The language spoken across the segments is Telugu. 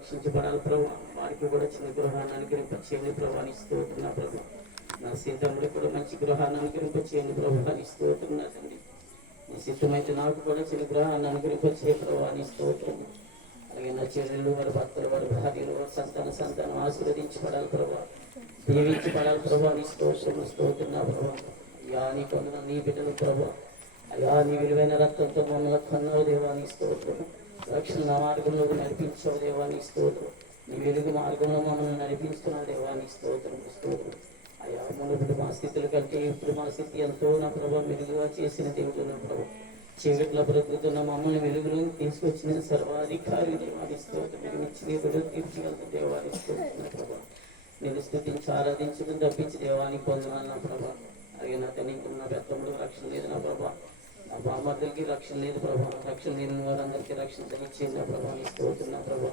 రక్షించబడాలి ప్రభావ. వారికి కూడా చిన్న గృహాన్ని అనుగ్రహింపచేయండి ప్రభావ. స్తోత్రం ప్రభావ. నా సీతముడు కూడా మంచి గృహాన్ని అనుగ్రహింపచేయండి ప్రభావ. స్తోత్రం. నీ సిద్ధమైతే నాకు కూడా చిన్న గృహాన్ని అనుగ్రహింపచే ప్రభావ. స్తోత్రం. అలాగే నా చెల్లెళ్ళు, వారి భర్తలు, వారి భార్యలు, వారి సంతానం ఆశీర్వదించబడాలి ప్రభావ. దీవించబడాలి ప్రభావ. స్తోత్రం ప్రభావ. అయ్యా నీ కొందరు నీ బిడ్డలు ప్రభావ. అయ్యా నీ విలువైన రక్తంతో మమ్మల్ని కన్నావు దేవాని స్తోత్రం. రక్షణ మార్గంలో నడిపించావు దేవాని స్తోత్రం. నీ వెలుగు మార్గంలో మమ్మల్ని నడిపిస్తున్నావు దేవాని స్తోత్రం. అయ్యా మునుపటి మా స్థితుల కంటే ఇప్పుడు మా స్థితి ఎంతో నా ప్రభావ మెరుగుగా చేసిన దేవుడు నా ప్రభావ. చీకట్లో బ్రతుకుతున్న మమ్మల్ని వెలుగులో తీసుకొచ్చిన సర్వాధికారి దేవాని స్తోత్రం. మీరు ఇచ్చి దేవుడు తీర్చగలదు దేవాని స్తోత్రం ప్రభావ. నేను స్థుతించి ఆరాధించడం తప్పించి దేవానికి పొందనాలి నా ప్రభావ. అలాగే నా తండ్రి నా పెద్దముడు రక్షణ లేదు నా ప్రభావ. నా బామర్దలకి రక్షణ లేదు ప్రభావ. రక్షణ లేని వారందరికీ రక్షణ తెలియచేయండి నా ప్రభావ. స్తోత్రం నా ప్రభావ.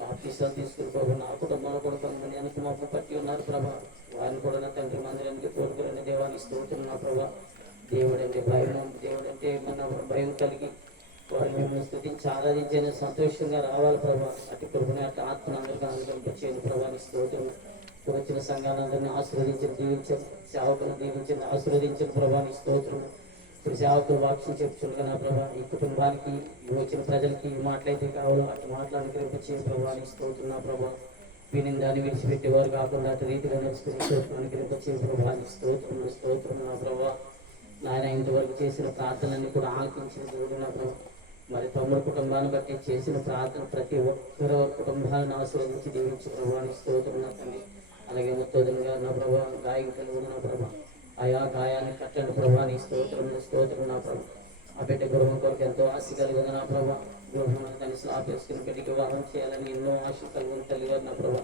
బాప్తిసాలు తీసుకుని ప్రభావ. నా కుటుంబంలో కూడా కొంతమంది వెనక మమ్మల్ని పట్టి ఉన్నారు ప్రభావ. వారిని కూడా నా తండ్రి మందిరానికి కోరుకురండి దేవాన్ని స్తోత్రం నా ప్రభావ. దేవుడంటే భయం, దేవుడంటే మన భయం కలిగి వారిని మిమ్మల్ని స్థుతించి ఆరాధించే సంతోషంగా రావాలి ప్రభావ. అటు కృపణ అటు ఆత్మను అందరికీ అనుగ్రహింపచేయండి ప్రభావ. స్తోత్రం. వచ్చిన సంఘాలందరినీ ఆశీర్వదించిన దీవించండి. సేవకులను దీవించండి, ఆశీర్వదించిన ప్రభావ. స్తోత్రం. ఇప్పుడు సేవకులు వాక్యం చెప్తుండగా నా ప్రభావ. ఈ కుటుంబానికి వచ్చిన ప్రజలకి మాటలైతే కావాలో అటు మాటలు అనుగ్రహింపచేయ ప్రభావ. స్తోత్రం నా ప్రభావ. విని దాన్ని విడిచిపెట్టేవారు కాకుండా అటు రీతిగా నడుచుకుని అనుగ్రహింపచేయ ప్రభావ. స్తోత్రం నా ప్రభావ. నాయన ఇంతవరకు చేసిన ప్రార్థనలన్నీ కూడా ఆలకించిన దేవుడు నా ప్రభావ. మరి తమ్ముడు కుటుంబాన్ని బట్టి చేసిన ప్రార్థన ప్రతి ఒక్కరి కుటుంబాలను ఆశీర్వదించి దీవించి ప్రభావ. స్తోత్రం నా తండ్రి. అలాగే ముత్తోదన్ గారు నా ప్రభావ. గాయం కలిగి నా ప్రభావ. ఆయా గాయాన్ని కట్టండి ప్రభావ. స్తోత్రం నా ప్రభావ. ఆ బిడ్డ గృహం కొరకు ఎంతో ఆశ కలిగి నా ప్రభావ. గృహం దాన్ని స్లాబ్ వేసుకుని బిడ్డకి వివాహం చేయాలని ఎన్నో ఆశ కలిగిన తల్లిగారు నా ప్రభావ.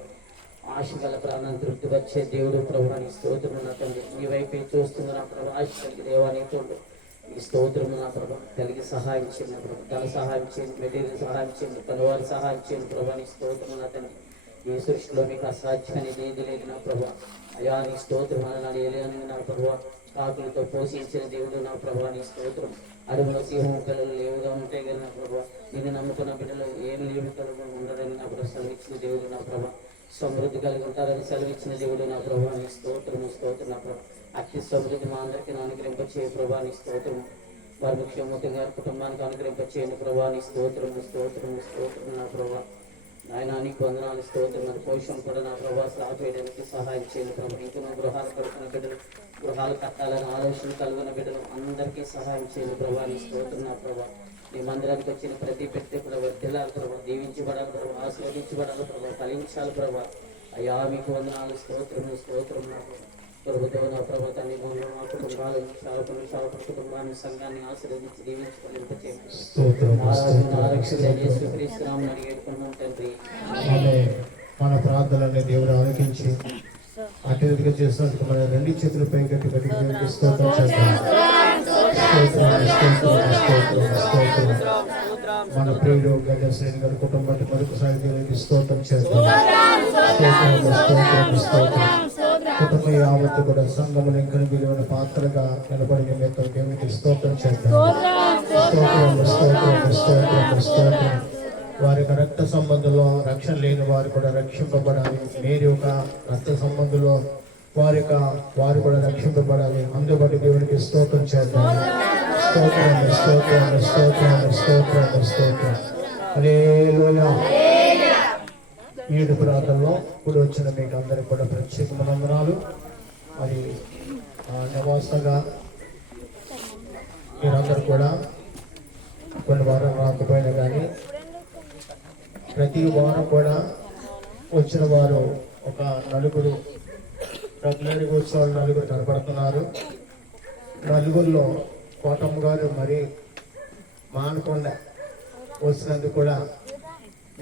ఆశ గల ప్రాణాన్ని తృప్తి వచ్చే దేవుడు ప్రభావ. స్తోత్రం నా తండ్రి. మీ వైపు చూస్తుంది నా ప్రభావ. ఆశ కలిగి దేవాన్ని తోడు ఈ స్తోత్రము నా ప్రభావ. కలిగి సహాయం చేయండి ప్రభావ. ధన సహాయం చేయండి, మెటీరియల్ సహాయం చేయండి, పనివారి సహాయం చేయండి ప్రభావ. స్తోత్రం నా తండ్రి. ఈ సృష్టిలో మీకు అసాధ్యం అనేది ఏది లేదు నా ప్రభావ. అయా నీ స్తోత్రం అన్నాడు ఏలియాని నా ప్రభావ. కాకులతో పోషించిన దేవుడు నా ప్రభావ. స్తోత్రం. అడవుల సింహం పిల్లలు లేవుగా ఉంటాయి కదా నా ప్రభావ. నేను నమ్ముకున్న బిడ్డలు ఏం లేవు కలుగు ఉండదని నా ప్రభావ సెలవిచ్చిన దేవుడు నా ప్రభావ. సమృద్ధి కలిగి ఉంటారని సెలవిచ్చిన దేవుడు నా ప్రభావ. స్తోత్రం నా ప్రభావ. అతి సమృద్ధి మా అందరికీ అనుగ్రహింపచేయ ప్రభావ. స్తోత్రం. వారి ముఖ్యమూర్తి గారి కుటుంబానికి అనుగ్రహింపచేయండి ప్రభావ. స్తోత్రం నా ప్రభావ. ఆయన నీకు వందనాలు. స్తోత్రం. మన పోషణ కూడా నా ప్రభావ ఆపేయడానికి సహాయం చేయండి ప్రభావ. ఇంకొన గృహాలు కడుతున్న బిడ్డలు, గృహాలు కట్టాలని ఆలోచన కలుగున్న బిడ్డలు అందరికీ సహాయం చేయండి ప్రభావ. స్తోత్రం నా ప్రభావ. నీ మందిరానికి వచ్చిన ప్రతి పెట్టే కూడా వర్తిల్లాలి ప్రభావ. దీవించబడాలి ప్రభావ. ఆశీర్వదించబడాలి ప్రభావ. ఫలించాలి ప్రభావ. అయ్యా మీకు వందనాలు. స్తోత్రం నా ప్రభుత్వం నా ప్రభావ. తండ్రి మా కుటుంబాలను శావకుల కుటుంబాన్ని సంఘాన్ని ఆశీర్వదించి దీవించుకుని అడిగేసుకున్నాం తండ్రి. మన ప్రార్థనని దేవుడు ఆలకించి అటు చేసినందుకు మన రెండు చేతుల పై గట్టి స్తోత్రం చేద్దాం. మన ప్రియుడు గజశ్రేణి గారి కుటుంబానికి మరొకసారి దేవునికి స్తోత్రం చేద్దాం. కుటుంబ యావత్తు కూడా సంఘములు ఇంకా విలువైన పాత్రగా నిలబడి దేవునికి స్తోత్రం చేద్దాం. స్తోత్రం. వారి యొక్క రక్త సంబంధంలో రక్షణ లేని వారు కూడా రక్షింపబడాలి. నేరు యొక్క రక్త సంబంధంలో వారు కూడా రక్షింపబడాలి. అందుబట్టి దేవునికి స్తోత్రం చేద్దాం. స్తోత్రం. హల్లెలూయా. ఈడు ప్రాంతంలో ఇప్పుడు వచ్చిన మీకు అందరికి కూడా ప్రత్యేకమైన వందనాలు. మరి నివాసంగా మీరందరూ కూడా కొన్ని వారం రాకపోయినా కానీ ప్రతి వారం కూడా వచ్చిన వారు ఒక నలుగురు రెగ్యులర్గా వచ్చే వాళ్ళు నలుగురు కనపడుతున్నారు. నలుగురిలో కోటమ్మ గారు మరి మానకుండా వచ్చినందుకు కూడా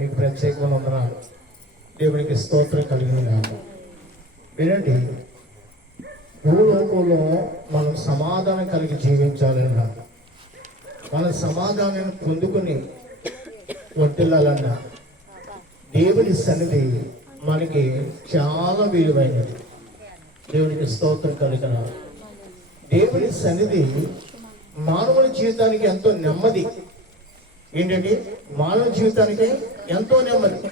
మీకు ప్రత్యేకమైన వందనాలు. దేవునికి స్తోత్రం కలిగిన వినండి. భూలోకంలో మనం సమాధానం కలిగి జీవించాలన్నా, మన సమాధానాన్ని పొందుకుని వర్తిల్లాలన్నా దేవుని సన్నిధి మనకి చాలా విలువైనది. దేవునికి స్తోత్రం కలిగిన దేవుని సన్నిధి మానవుల జీవితానికి ఎంతో నెమ్మది. ఏంటంటే మానవ జీవితానికి ఎంతో నెమ్మది.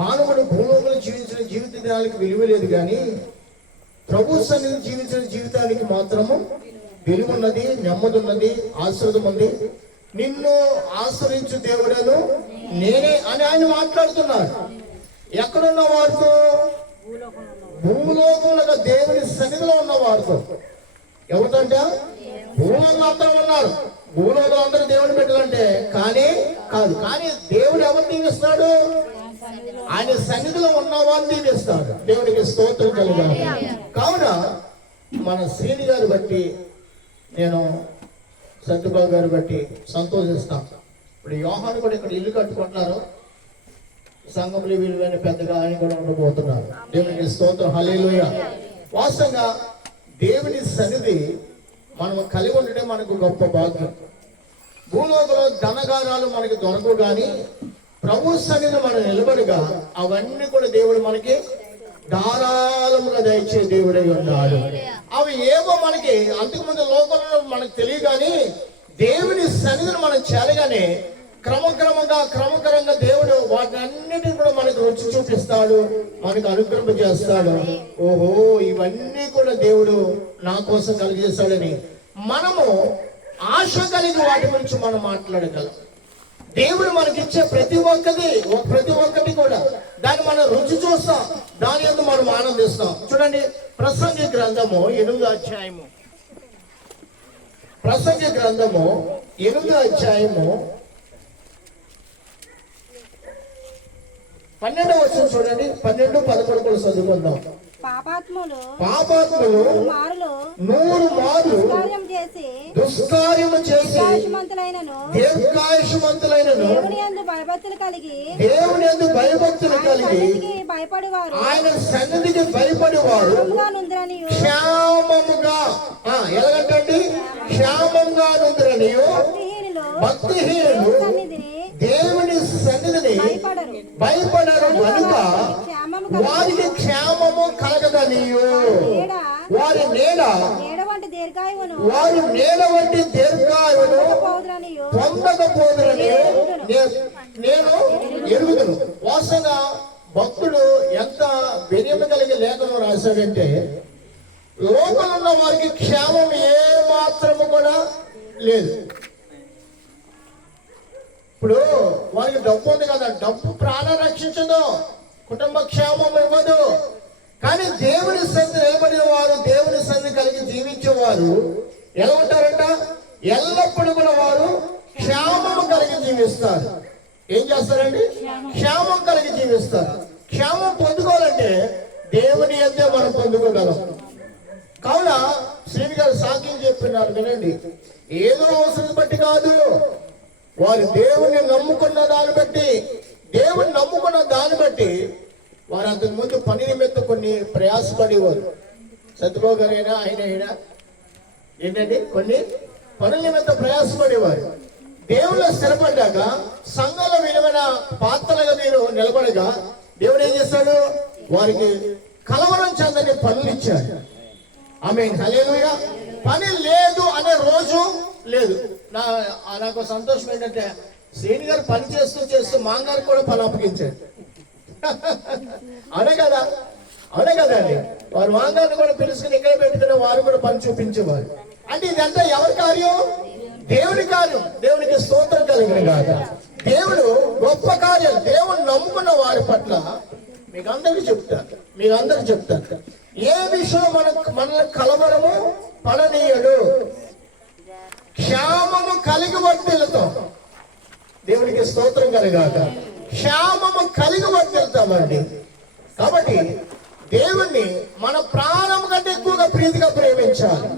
మానవుడు భూలోకంలో జీవించిన జీవిత దినాలకు విలువ లేదు, కానీ ప్రభు సన్నిధి జీవించిన జీవితానికి మాత్రము విలువ ఉన్నది, నెమ్మది ఉన్నది, ఆశీర్వాదం ఉంది. నిన్ను ఆశ్రయించు దేవుడను నేనే అని ఆయన మాట్లాడుతున్నారు. ఎక్కడున్న వారితో? భూలోకంలో దేవుని సన్నిధిలో ఉన్న వారితో. ఎవరికంటే భూలోకంలో అందరూ ఉన్నారు, భూలోకంలో అందరూ దేవుని పెట్టాలంటే కానీ కాదు. కానీ దేవుడు ఎవరు దీవిస్తాడు? ఆయన సన్నిధిలో ఉన్న వారిని దీవిస్తాడు. దేవునికి స్తోత్రం కలుగాలి. కావున మన శ్రీని గారు బట్టి, నేను సత్యబాబు గారు బట్టి సంతోషిస్తాం. ఇప్పుడు యోహాను కూడా ఇక్కడ ఇల్లు కట్టుకుంటున్నారు, సంఘంలో విలువైన పెద్దగా ఆయన కూడా ఉండబోతున్నారు. దేవునికి స్తోత్రం, హల్లెలూయా. వాస్తవంగా దేవుని సన్నిధి మనం కలిగి ఉండటం మనకు గొప్ప భాగ్యం. భూలోకంలో ధనగారాలు మనకి దొరకవు, కానీ ప్రభు సన్నిధి మనం నిలబడిగా అవన్నీ కూడా దేవుడు మనకి ధారాళముగా దయచే దేవుడై ఉన్నాడు. అవి ఏవో మనకి అంతకుముందు లోకంలో మనకు తెలియదు, కానీ దేవుని సన్నిధిని మనం చేరగానే క్రమక్రమంగా దేవుడు వాటన్నిటిని కూడా మనకు రుచి చూపిస్తాడు, మనకు అనుగ్రహింపజేస్తాడు. ఓహో, ఇవన్నీ కూడా దేవుడు నా కోసం కలిగజేస్తాడని మనము ఆశ కలిగి వాటి గురించి మనం మాట్లాడగలం. దేవుడు మనకిచ్చే ప్రతి ఒక్కటి కూడా దాన్ని మనం రుచి చూస్తాం, దాని యందు మనం ఆనందిస్తాం. చూడండి, ప్రసంగి గ్రంథము 8వ అధ్యాయము, 8వ అధ్యాయము 12వ వచనం చూడండి. 12, 11 కూడా చదువుకుందాం. పాపాత్ములు 100 మార్లు దుష్కార్యము చేసి దీర్ఘాయుష్మంతులైనను దేవుని యందు భయభక్తులు కలిగి ఆయన సన్నిధికి భయపడేవారు క్షేమముగా ఎలాగంటండి క్షేమంగా నుందిరనియు భక్తిహీనులు దేవుని సన్నిధిని భయపడరు కనుక వారికి క్షేమము కలగదనియు వారి నీడ వంటి దీర్ఘాయువును పొందకపోదురని నేను ఎరుగుదును. వాస్తవంగా భక్తుడు ఎంత వినయం కలిగి లేఖనం రాశాడంటే, లోకంలో ఉన్న వారికి క్షేమం ఏ మాత్రము కూడా లేదు. ఇప్పుడు వారికి డబ్బు ఉంది కదా, డబ్బు ప్రాణం రక్షించదు, కుటుంబ క్షేమం ఇవ్వదు. కానీ దేవుని సన్నిధి నిలబడిన వారు, దేవుని సన్నిధి కలిగి జీవించేవారు ఎలా ఉంటారంట? ఎల్లప్పుడూ కూడా వారు క్షేమము కలిగి జీవిస్తారు. ఏం చేస్తారండి? క్షేమం కలిగి జీవిస్తారు. క్షేమం పొందుకోవాలంటే దేవుని యందే మనం పొందుకోగలం. కావున శ్రీని గారు సాక్ష్యం చెప్పినారు వినండి. ఏదో అవసరం బట్టి కాదు, వారు దేవుని నమ్ముకున్న దాన్ని బట్టి వారు అంతకు ముందు పని నిమిత్తం కొన్ని ప్రయాసపడేవారు. సత్యబాబు గారు అయినా ఆయన అయినా ఏంటండి, కొన్ని పనుల నిమిత్తం ప్రయాసపడేవారు. దేవుళ్ళ స్థిరపడ్డాక సంఘంలో విలువైన పాత్రలుగా మీరు నిలబడగా దేవుడు ఏం చేస్తాడు? వారికి కలవరం చెందని పనులు ఇచ్చాడు. ఆమేన్, హల్లెలూయా. పని లేదు అనే రోజు లేదు. నాకు సంతోషం ఏంటంటే, శ్రీని గారు పని చేస్తూ మాంగారు కూడా పని అప్పగించాడు. అవునే కదా అండి. వారు మాంగారిని కూడా పిలుచుకుని ఇక్కడ పెట్టుకుని వారు కూడా పని చూపించేవారు. అంటే ఇదంతా ఎవరి కార్యం? దేవుని కార్యం. దేవునికి స్తోత్రం కలిగిన కాదు. దేవుడు గొప్ప కార్యం. దేవుడు నమ్ముకున్న వారి పట్ల మీకు అందరికీ చెప్తాను, ఏ విషయం మనల్ని కలవరము పడనీయడు. క్షేమము కలిగి వర్తిల్లుతాం. దేవునికి స్తోత్రం కలిగాక క్షేమము కలిగి వర్తిల్తామండి. కాబట్టి దేవుణ్ణి మన ప్రాణం కంటే ఎక్కువగా ప్రీతిగా ప్రేమించాలి.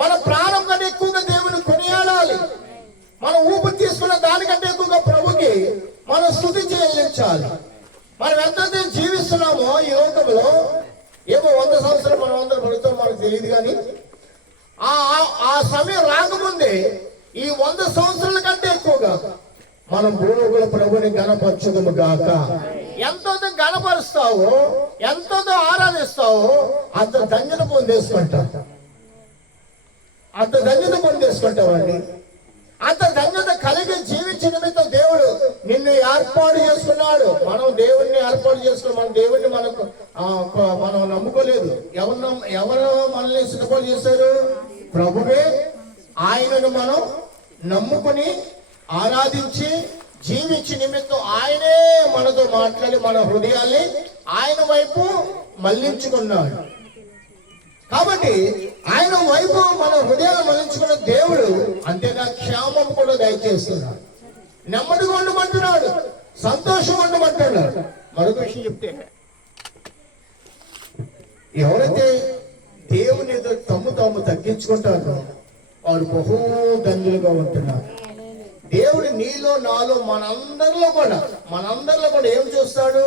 మన ప్రాణం కంటే ఎక్కువగా దేవుని కొనియాడాలి. మనం ఊపిరి తీసుకున్న దానికంటే ఎక్కువగా ప్రభుకి మనం స్తుతి చెల్లించాలి. మనం ఎంతైతే జీవిస్తున్నామో ఈ లోకంలో, ఏమో 100 సంవత్సరాలు మనం అందరూ పడుతాం మనకు తెలియదు, కానీ ఆ సమయం రాకముందే ఈ 100 సంవత్సరాల కంటే ఎక్కువగా మనం భూలోకుల ప్రభుని గణపరచుదుము గాక. ఎంతో గణపరుస్తావో, ఎంతో ఆరాధిస్తావో అంత ధన్యత పొందేసుకుంటావండి. అంత ధన్యత కలిగి జీవించిన నిమిత్తం దేవుడు నిన్ను ఏర్పాటు చేసుకున్నాడు. మనం దేవుణ్ణి ఏర్పాటు చేసుకున్నాం. మన దేవుణ్ణి మనం నమ్ముకోలేదు. ఎవరు మనల్ని సిద్ధపాటు చేశారు? ప్రభువే. ఆయనను మనం నమ్ముకుని ఆరాధించి జీవించి నిమిత్తం ఆయనే మనతో మాట్లాడి మన హృదయాల్ని ఆయన వైపు మళ్లించుకున్నాడు. కాబట్టి ఆయన వైపు మన హృదయాలు మళ్లించుకున్న దేవుడు అంతేగా క్షేమం కూడా దయచేస్తున్నాడు. నెమ్మదిగా ఉండమంటున్నాడు, సంతోషం ఉండమంటున్నాడు. మరొక విషయం చెప్తే, ఎవరైతే దేవుని తాము తగ్గించుకుంటారో వారు బహు ధన్యులుగా ఉంటున్నారు. దేవుడు నీలో నాలో మనందరిలో కూడా ఏం చూస్తాడు?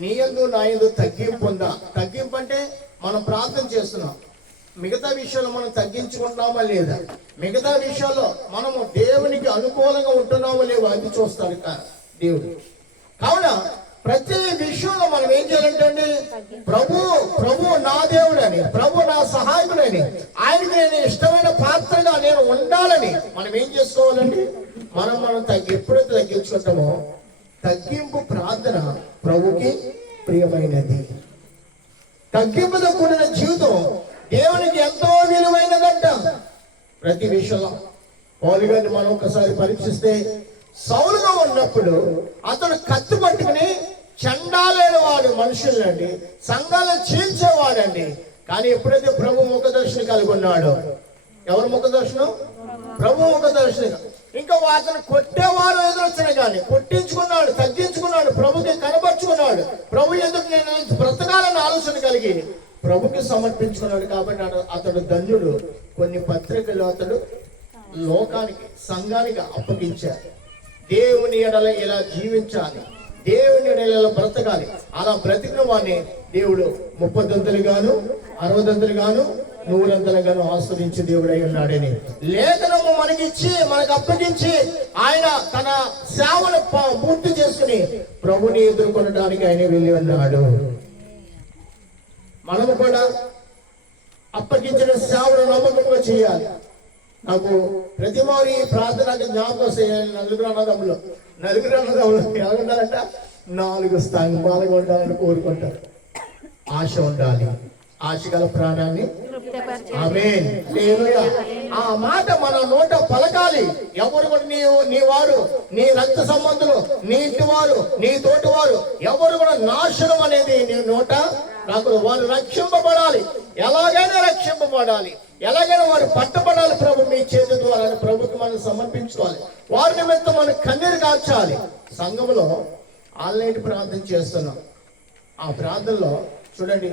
నీ యందు నా యందు తగ్గింపు ఉందా? తగ్గింపు అంటే మనం ప్రార్థన చేస్తున్నాం, మిగతా విషయాల్లో మనం తగ్గించుకుంటున్నామా లేదా, మిగతా విషయాల్లో మనము దేవునికి అనుకూలంగా ఉంటున్నామా లేవా అది చూస్తాడు దేవుడు. కావున ప్రతి విషయంలో మనం ఏం చేయాలంటే ప్రభు నా దేవుడని, ప్రభు నా సహాయకుడని, ఆయనకి నేను ఇష్టమైన పాత్రగా నేను ఉండాలని మనం ఏం చేసుకోవాలండి? మనం ఎప్పుడైతే తగ్గించుకుంటామో తగ్గింపు ప్రార్థన ప్రభుకి ప్రియమైనది. తగ్గింపుతో కూడిన జీవితం దేవునికి ఎంతో విలువైనదంట. ప్రతి విషయంలో పౌలు గారిని మనం ఒకసారి పరీక్షిస్తే, సౌలుగా ఉన్నప్పుడు అతడు కత్తి పట్టుకుని చండాలేని వాడు, మనుషులండి, సంఘాలను చీల్చేవాడండి. కానీ ఎప్పుడైతే ప్రభు ముఖదర్శనం కలిగి ఉన్నాడో, ఎవరు ముఖదర్శనం? ప్రభు ముఖదర్శనం. ఇంకా అతను కొట్టేవారు ఎదురొచ్చిన కానీ కొట్టించుకున్నాడు, తగ్గించుకున్నాడు, ప్రభుకి కనపరుచుకున్నాడు. ప్రభు ఎదురు నేను బ్రతకాలని ఆలోచన కలిగి ప్రభుకి సమర్పించుకున్నాడు. కాబట్టి అతడు ధన్యుడు. కొన్ని పత్రికలు అతడు లోకానికి, సంఘానికి అప్పగించారు. దేవుని ఎడల ఇలా జీవించాలి, దేవుని ఎడల ఇలా బ్రతకాలి. అలా బ్రతికిన వాడిని దేవుడు 30 దంతలుగాను 60 దంతలుగాను 100 దంతలుగాను ఆస్వాదించి దేవుడై ఉన్నాడని లేఖనము మనకిచ్చి, మనకు అప్పగించి ఆయన తన సేవను పూర్తి చేసుకుని ప్రభుని ఎదుర్కొనడానికి ఆయన వెళ్ళి ఉన్నాడు. మనము కూడా అప్పగించిన సేవను నమ్మకంగా చేయాలి. నాకు ప్రతి వారి ప్రార్థనకి జ్ఞాపకం చేయాలి. నలుగురు అన్నదమ్ములు ఎలా ఉండాలంట? 4 స్తంభాలుగా ఉండాలని కోరుకుంటారు. ఆశ ఉండాలి, ఆశ గల ప్రాణాన్ని. ఆమేన్. ఆ మాట మన నోట పలకాలి. ఎవరు కూడా నీ వారు, నీ రక్త సంబంధులు, నీ ఇంటి వారు, నీ తోటి వారు ఎవరు కూడా నాశనం అనేది నీ నోట రాకూడదు. వారు రక్షింపబడాలి, ఎలాగైనా రక్షింపబడాలి, ఎలాగైనా వారు పట్టబడాలి. ప్రభు మీ చేతి ద్వారా ప్రభుత్వం మనం సమర్పించుకోవాలి. వారి నిమిత్తం మనం కన్నీరు కాచాలి. సంఘంలో ఆన్లైన్ ప్రార్థన చేస్తున్నాం. ఆ ప్రార్థనలో చూడండి,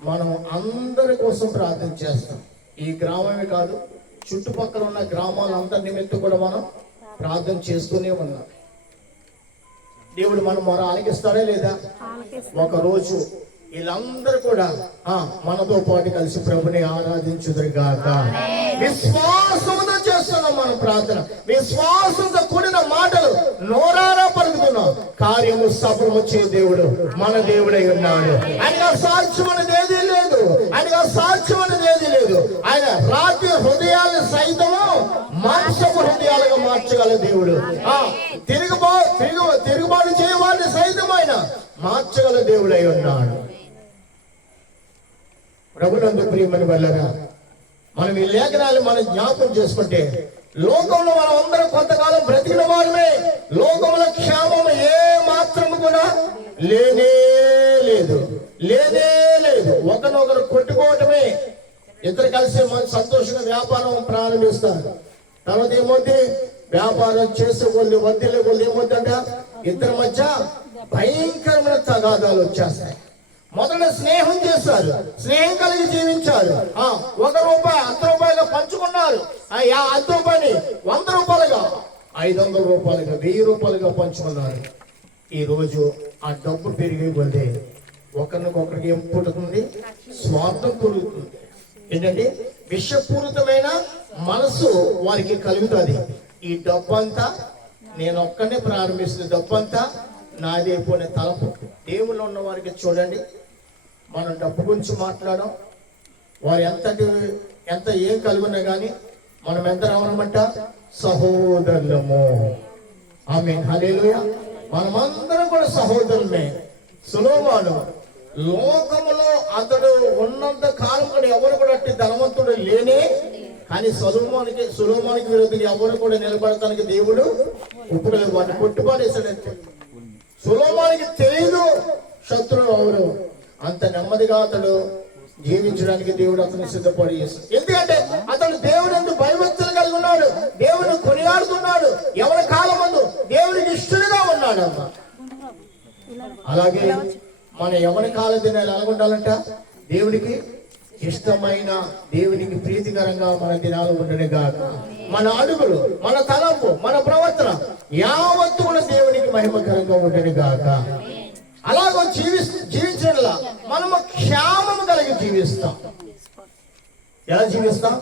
మనం అందరి కోసం ప్రార్థన చేస్తాం. ఈ గ్రామమే కాదు, చుట్టుపక్కల ఉన్న గ్రామాలందరి నిమిత్తం కూడా మనం ప్రార్థన చేస్తూనే ఉన్నాం. దేవుడు మనం మొర ఆలకిస్తాడా లేదా? ఒకరోజు వీళ్ళందరూ కూడా మనతో పాటు కలిసి ప్రభుని ఆరాధించుదురుగాక. విశ్వాసంతో చేస్తున్నాం మనం ప్రార్థన. విశ్వాసంతో కూడిన మాటలు నోరారా పలుకుతున్నాం. కార్యము సఫలము చే దేవుడు మన దేవుడై ఉన్నాడు. ఆయనగా సాక్ష్యం అనేది ఏదీ లేదు, ఆయనగా సాక్ష్యం అనేది ఏదీ లేదు. ఆయన రాతి హృదయాలను సైతము మాంసపు హృదయాలుగా మార్చగల దేవుడు. తిరుగుబాటు చేయవాడిని సైతం ఆయన మార్చగల దేవుడై ఉన్నాడు. ప్రభునందు ప్రియమని వల్లరా మనం ఈ లేఖనాలు మనం జ్ఞాపకం చేసుకుంటే, లోకంలో మనం అందరం కొంతకాలం బ్రతికిన వారమే. లోకంలో క్షేమం ఏ మాత్రము కూడా లేనే లేదు. ఒకరినొకరు కొట్టుకోవటమే. ఇద్దరు కలిసి మన సంతోషంగా వ్యాపారం ప్రారంభిస్తారు. తర్వాత ఏమవుతుంది? వ్యాపారం చేసే కొద్ది వద్దీలే కొద్ది ఏమవుతుందంట, ఇద్దరి మధ్య భయంకరమైన తగాదాలు వచ్చేస్తాయి. మొదట స్నేహం చేశారు, స్నేహం కలిగి జీవించారు. 1 రూపాయి 10 రూపాయలుగా పంచుకున్నారు. 10 రూపాయని 100 రూపాయలుగా, 500 రూపాయలుగా, 1000 రూపాయలుగా పంచుకున్నారు. ఈ రోజు ఆ డబ్బు పెరిగి కొద్ది ఒకరికొకరికి ఏం పుట్టుతుంది? స్వార్థం కలుగుతుంది. ఏంటంటే విషపూరితమైన మనసు వారికి కలుగుతుంది. ఈ డబ్బు అంతా నేను ఒక్కనే ప్రారంభిస్తున్న డబ్బు అంతా నాదైపోయిన తలపు. దేవుళ్ళు ఉన్న వారికి చూడండి, మనం డబ్బు గురించి మాట్లాడడం, వారు ఎంత ఏం కలుగున్నా కానీ మనం ఎంత రావనమాట? సహోదరులము. ఆమేన్, హల్లెలూయా. మనమందరం కూడా సహోదరులమే. సొలొమోను లోకములో అతడు ఉన్నంత కాలం కూడా ఎవరు కూడా అట్టి ధనవంతుడు లేనే, కానీ సొలొమోనుకి విరోధంగా ఎవరు కూడా నిలబడటానికి దేవుడు ఒప్పుకోలేదు. వాడిని కొట్టుపాడేశాడంటే. సొలొమోనుకి తెలియదు శత్రువు ఎవరు. అంత నెమ్మదిగా అతడు జీవించడానికి దేవుడు అతను సిద్ధపడి చేస్తాడు. ఎందుకంటే అతడు దేవుడు ఎందుకు భయభక్తులు కలిగి ఉన్నాడు, దేవుని కొనియాడుతున్నాడు, ఎవరి కాలం ముందు దేవునికి ఇష్టడుగా ఉన్నాడు అమ్మ. అలాగే మన ఎవరి కాల దినాలు ఎలాగుండాలంట? దేవునికి ఇష్టమైన, దేవునికి ప్రీతికరంగా మన దినాలు ఉండనే కాక మన అడుగులు, మన తలంపు, మన ప్రవర్తన యావత్తు కూడా దేవునికి మహిమకరంగా ఉండనే కాక. అలాగో జీవించడంలా మనము క్షేమము కలిగి జీవిస్తాం. ఎలా జీవిస్తాం?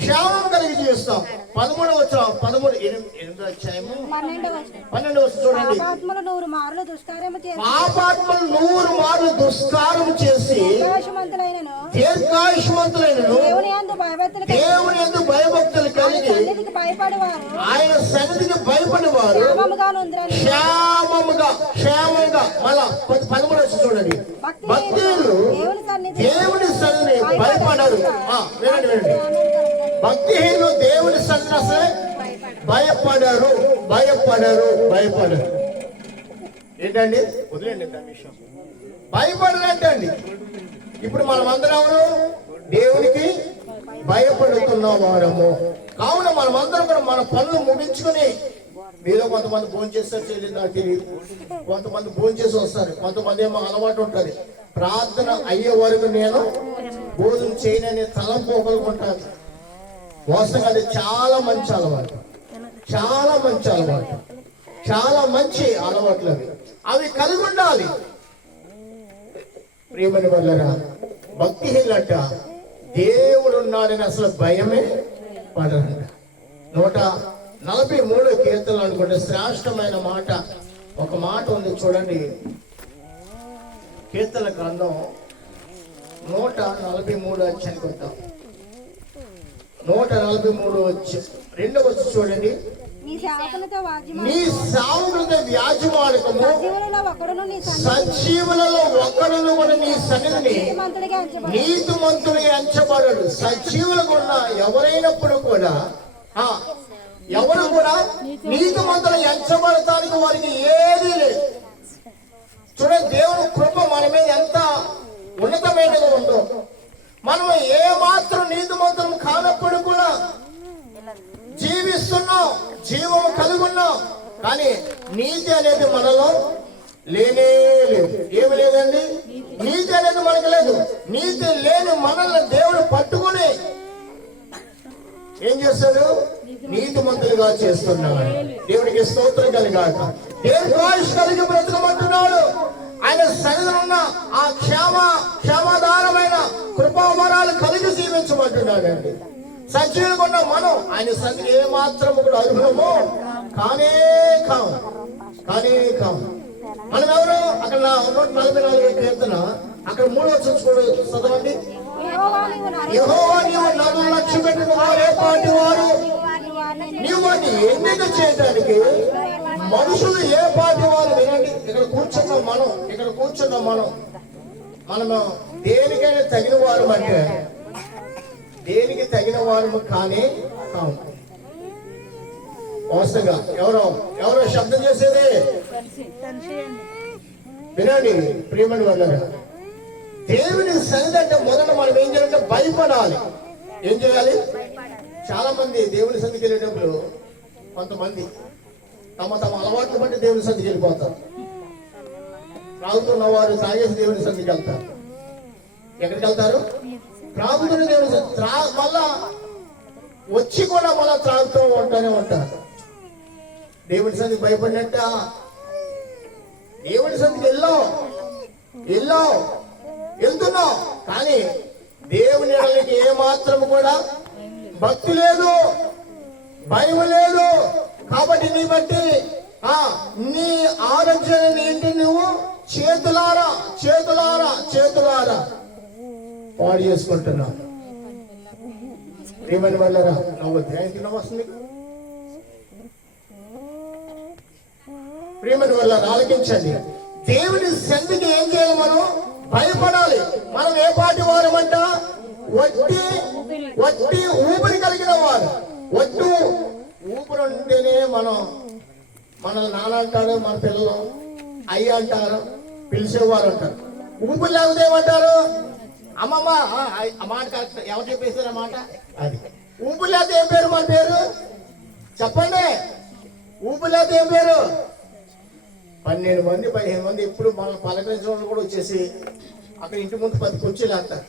క్షేమం కలిగి జీవిస్తాం. 12వ వచనం, 8వ అధ్యాయము 12వ వచనం చూడండి. పాపాత్ములు 100 మార్లు దుష్కార్యము చేసి దీర్ఘాయుష్మంతులైనను దేవుని యందు భయభక్తులు కలిగి ఆయన సన్నిధికి భయపడి వారు క్షేమంగా మళ్ళా 13వ వచనం చూడండి. భక్తులు దేవుని సన్నిధిని భయపడరు. వినండి. భక్తిహీనులు దేవుని సన్నిధిని భయపడరు. ఏంటండి? వదిలేండి దాని విషయం. భయపడరు అంటండి. ఇప్పుడు మనం అందరం దేవునికి భయపడుతున్న వారము. కావున మనమందరం కూడా మన పనులు ముగించుకుని, మీలో కొంతమంది భోజనం చేస్తారు, చేయలేదు నాకు తెలియదు. కొంతమంది భోజనం చేసి వస్తారు, కొంతమంది ఏమో అలవాటు ఉంటుంది, ప్రార్థన అయ్యే వరకు నేను భోజనం చేయననే తలంపు ఒకరుకుంటాను. వాస్తవంగా అది చాలా మంచి అలవాటు, చాలా మంచి అలవాట్లు అవి కలిగి ఉండాలి. ప్రియమైన వాళ్ళరా, భక్తిహీనులంట దేవుడు ఉన్నాడని అసలు భయమే పడరంట. 143 కీర్తనలు అనుకుంటే శ్రేష్టమైన మాట, ఒక మాట ఉంది చూడండి. కీర్తన గ్రంథం 143 అధ్యాయానికి వద్దాం. 143 వచ్చి 2వ వచనం చూడండి. నీ సేవకులతో వ్యాజ్యమాడకము, సజీవులలో ఒకడును కూడా నీ సన్నిధిని నీతిమంతుడిగా ఎంచబడడు. సజీవులకు ఉన్న ఎవరైనప్పుడు కూడా ఎవరు కూడా నీతిమంతులు ఎంచబడటానికి వారికి ఏదీ లేదు. చూడండి, దేవుని కృప మన మీద ఎంత ఉన్నతమైనగా ఉందో. మనం ఏ మాత్రం నీతిమంతులం కానప్పుడు కూడా జీవిస్తున్నాం, జీవము కలిగి ఉన్నాం, కానీ నీతి అనేది మనలో లేనే లేదు. ఏమి లేదండి? నీతి అనేది మనకు లేదు. నీతి లేని మనల్ని దేవుడు పట్టుకుని ఏం చేస్తాడు? నీతిమంతులుగా చేస్తున్నాడు. దేవుడికి స్తోత్రం కలిగాక. దేవుడు ఆయుష్ కలిగి బ్రతకమంటున్నాడు. ఆయన సన్నిధిలో ఉన్న ఆ క్షేమాధారమైన కృపావరాలు కలిగి జీవించమంటున్నాడండి. సజీవులుగా ఉన్న మనం ఆయన సన్నిధి ఏ మాత్రము కూడా అర్హులము కానే కాము. మనం ఎవరు? అక్కడ 144 కీర్తన అక్కడ 3వ వచనం చదవండి. యెహోవా నీవు నన్ను లక్ష్య పెట్టిన వారు ఏ పాటి వారు? నీవు వాటిని ఎన్నిక చేయడానికి మనుషులు ఏ పాటి వారు? వినండి, ఇక్కడ కూర్చున్న మనము దేనికైనా తగిన వారు అంటే దేనికి తగిన వారు కానే కాము. వాస్తవంగా ఎవరో శబ్దం చేసేది వినండి. ప్రియమైన వాళ్ళగా, దేవుని సన్నిధి అంటే మొదట మనం ఏం చేయాలంటే భయపడాలి. ఏం చేయాలి? చాలా మంది దేవుని సన్నిధికి వెళ్ళేటప్పుడు కొంతమంది తమ అలవాట్లు బట్టి దేవుని సన్నిధికి వెళ్ళిపోతారు. త్రాగుతున్న వారు తాగేసి దేవుని సన్నిధికి వెళ్తారు. ఎక్కడికి వెళ్తారు? త్రాగుతున్న దేవుని మళ్ళా వచ్చి కూడా మళ్ళా త్రాగుతూ ఉంటారు. దేవుని సన్నిధికి భయపడినట్ట. దేవుని సన్నిధికి వెళ్తున్నావు, కానీ దేవుని ఎడలకి ఏ మాత్రం కూడా భక్తి లేదు, భయం లేదు. కాబట్టి నీ బట్టి నీ ఆలోచన ఏంటి? నువ్వు చేతులారా పాడు చేసుకుంటున్నావు. ప్రియమైన వాళ్ళరా నవ్వద్దు, ఏంటి నవ్వు వస్తుంది? ప్రియమైన వాళ్ళరా ఆలకించండి. దేవుని సన్నిధికి ఏం చేయాలి? మనం భయపడాలి. మనం ఏ పాటి వారమంట? వట్టి ఊపిరి కలిగిన వారు. వట్టు ఊపిరి ఉంటేనే మనల్ని నాన్న అంటారు, మన పిల్లలు అయ్యి అంటారు, పిలిచేవారు అంటారు. ఊపిరి లేకపోతే ఏమంటారు? అమ్మమ్మ. ఆ మాట కరెక్ట్. ఎవరు చెప్పేశారు ఆ మాట? అది ఊపిరి లేకపోతే ఏం పేరు? మన పేరు చెప్పండి. ఊపిరి లేకపోతే ఏం పేరు? 12 మంది 15 మంది ఎప్పుడు మన పలకరించిన వాళ్ళు కూడా వచ్చేసి అక్కడ ఇంటి ముందు 10 కుర్చీలు అంటారు.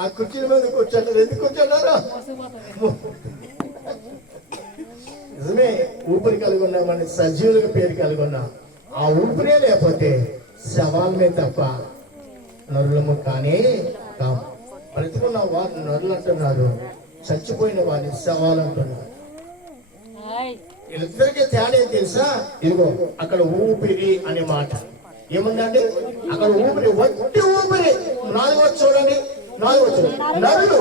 ఆ కుర్చీల మీద కూర్చుంటారు. ఎందుకు కూర్చుంటారు? నిజమే, ఊపిరి కలిగి ఉన్నామని సజీవులకు పేరు కలిగి ఉన్నా. ఆ ఊపిరే లేకపోతే శవాలమే తప్ప నరులము కానీ కావు. బ్రతికున్న వారిని నరులు అంటున్నారు, చచ్చిపోయిన వారిని శవాలు అంటున్నారు. వీళ్ళిద్దరికీ తేడా ఏం తెలుసా? ఇదిగో అక్కడ ఊపిరి అనే మాట ఏముందండి? అక్కడ ఊపిరి, వట్టి ఊపిరి. 4వ చూడండి, 4వ చూడండి. నరులు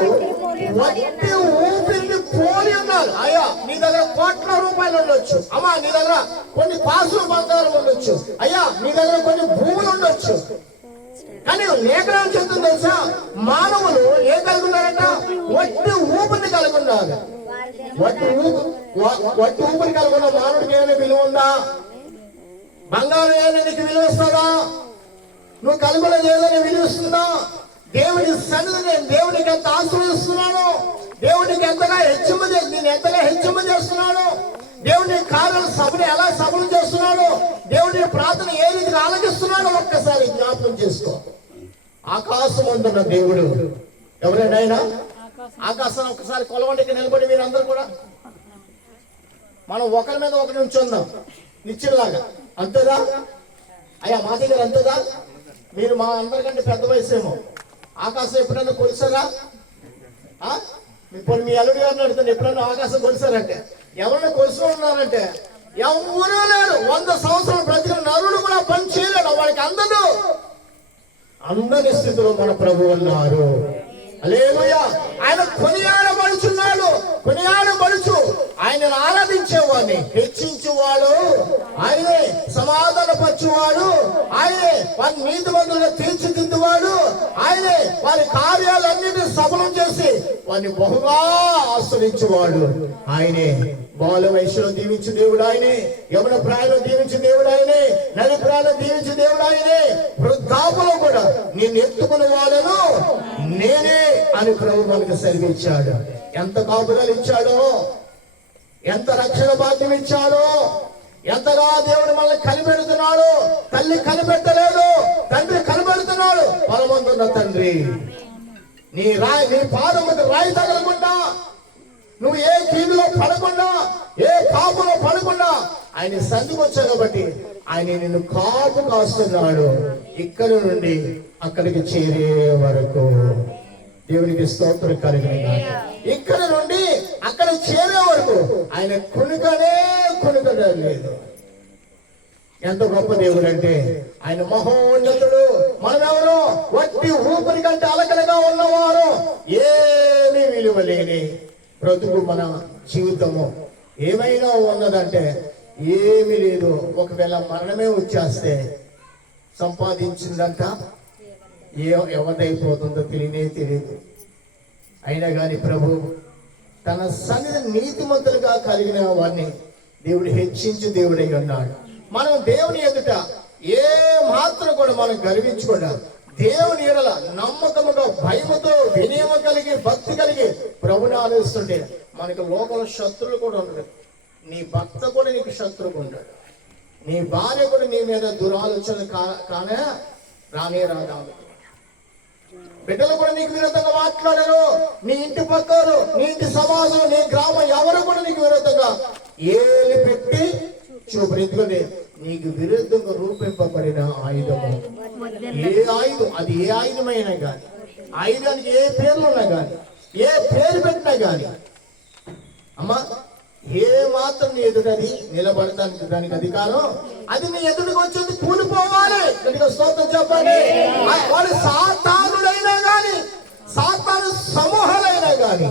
వట్టి ఊపిరిని పోలి ఉన్నారు. అయ్యా నీ దగ్గర కోట్ల రూపాయలు ఉండొచ్చు, అమ్మా నీ దగ్గర కొన్ని పాసులు బంగారం ఉండొచ్చు, అయ్యా నీ దగ్గర కొన్ని భూములు ఉండొచ్చు, కానీ లేఖనం చెప్తుంది తెలుసా? మానవులు ఏం కలిగి ఉన్నారంట? వట్టి ఊపిరిని కలిగి ఉన్నారు. వట్టి ఊపిరి కలిగి ఉన్న మానవుడికి ఏమైనా విలువ ఉందా? బంగారం ఏమైనా నీకు విలువ ఇస్తుందా? నువ్వు కలుగులేదు ఏదైనా విలువ ఇస్తుందా? దేవుని సన్నిధి నేను దేవునికి ఎంత ఆశ్రయిస్తున్నాను, దేవునికి ఎంతగా నేను ఎంతగా హెచ్చింప చేస్తున్నాను, దేవుని కార్యాలు సభను ఎలా సభలు చేస్తున్నాడు, దేవుని ప్రార్థన ఏ రీతిగా ఆలకిస్తున్నాడో ఒక్కసారి జ్ఞాపకం చేసుకో. ఆకాశం అందున్న దేవుడు ఎవరైనా ఆయన ఆకాశాన్ని ఒక్కసారి కొలవండికి నిలబడి మీరందరూ కూడా మనం ఒకరి మీద ఒకరి నుంచి ఉందాం నిశ్చయలాగా. అంతేదా అయ్యా? మా దగ్గర అంతేదా? మీరు మా అందరికంటే పెద్ద వయసేమో. ఆకాశం ఎప్పుడైనా కొలిసారా? ఇప్పుడు మీ అల్లుడి గారిని అడుగుతాను, ఎప్పుడైనా ఆకాశం కొలిసారంటే ఎవరైనా కొలుసు ఉన్నారంటే ఎవరూ లేరు. 100 సంవత్సరాలు బ్రతికిన నరుడు కూడా పని చేయలేడు. వాడికి అందరి స్థితిలో మన ప్రభు ఉన్నారు. హల్లెలూయా. ఆయన కొనియాడబడుచున్నాడు. కొనియాడబడుచు ఆయనను ఆరాధించేవాడిని హెచ్చించువాడు ఆయనే, సమాధానపరచువాడు ఆయనే, వారి నీతిమంతులుగా తీర్చిదిద్దువాడు ఆయనే, వారి కార్యాలన్నిటినీ సఫలం చేసి వారిని బహుగా ఆశ్రయించువాడు ఆయనే. బాల వయసులో దీవించు దేవుడు ఆయనే, యవన ప్రాయంలో దీవించు దేవుడు ఆయనే, నది ప్రాయంలో దీవించు దేవుడు ఆయనే, వృద్ధాపులో కూడా నేను ఎత్తుకునే వాళ్ళను నేనే అని ప్రభు మనకు సెలవిచ్చాడు. ఎంత కాపుదలు ఇచ్చాడో, ఎంత రక్షణ భాగ్యం ఇచ్చాడో, ఎంతగా దేవుడు మనల్ని కనిపెడుతున్నాడు. తల్లి కనిపెట్టలేదు, తండ్రి కనిపెడుతున్నాడు. పరమందున్న తండ్రి నీ పాదముకు రాయి తగలకుండా, నువ్వు ఏ కీడులో పడకుండా, ఏ కాపులో పడకుండా ఆయన సన్నిధికి వచ్చావు కాబట్టి ఆయన నిన్ను కాపు కాస్తున్నాడు. ఇక్కడి నుండి అక్కడికి చేరే వరకు దేవునికి స్తోత్రం కలిగిన. ఇక్కడ నుండి అక్కడ చేరే వరకు ఆయన కొనుకనే లేదు. ఎంత గొప్ప దేవుడు అంటే ఆయన మహోన్నతుడు. మనమెవరో వట్టి ఊపిరి కంటే అలకలుగా ఉన్నవారు, ఏమీ విలువ లేని బ్రతుకు. మన జీవితము ఏమైనా ఉన్నదంటే ఏమీ లేదు. ఒకవేళ మరణమే వచ్చేస్తే సంపాదించిందంట ఎవరిదైపోతుందో తెలియదు. అయినా కానీ ప్రభు తన సన్నిధి నీతిమంతులుగా కలిగిన వారిని దేవుడు హెచ్చించి దేవుడై ఉన్నాడు. మనం దేవుని ఎదుట ఏ మాత్రం కూడా మనం గర్వించకుండా దేవుని ఎడల నమ్మకముగా భయముతో వినయము కలిగి భక్తి కలిగి ప్రభుని ఆలోచిస్తుంటే మనకు లోపల శత్రువులు కూడా ఉండరు. నీ భర్త కూడా నీకు శత్రువు ఉంటాడు. నీ భార్య కూడా నీ మీద దురాలోచన కానే రానే రాదా. బిడ్డలు కూడా నీకు విరోధంగా మాట్లాడారు. నీ ఇంటి పక్కరు, నీ ఇంటి సమాజం, నీ గ్రామం ఎవరు కూడా నీకు విరోధంగా ఏలి పెట్టి చూపరించుకొని నీకు విరుద్ధంగా రూపింపబడిన ఆయుధము, ఏ ఆయుధం, అది ఏ ఆయుధమైనా కానీ, ఆయుధానికి ఏ పేర్లు ఉన్నా కానీ, ఏ పేరు పెట్టినా కానీ, అమ్మా ఏ మాత్రం నీ ఎదుటది నిలబడటానికి దానికి అధికారం, అది నీ ఎదుటికి వచ్చేది కూలిపోవాలి. స్తోత్రం చెప్పండి. వాడు సాతానుడైనా కానీ, సాతాను సమూహాలైనా గాని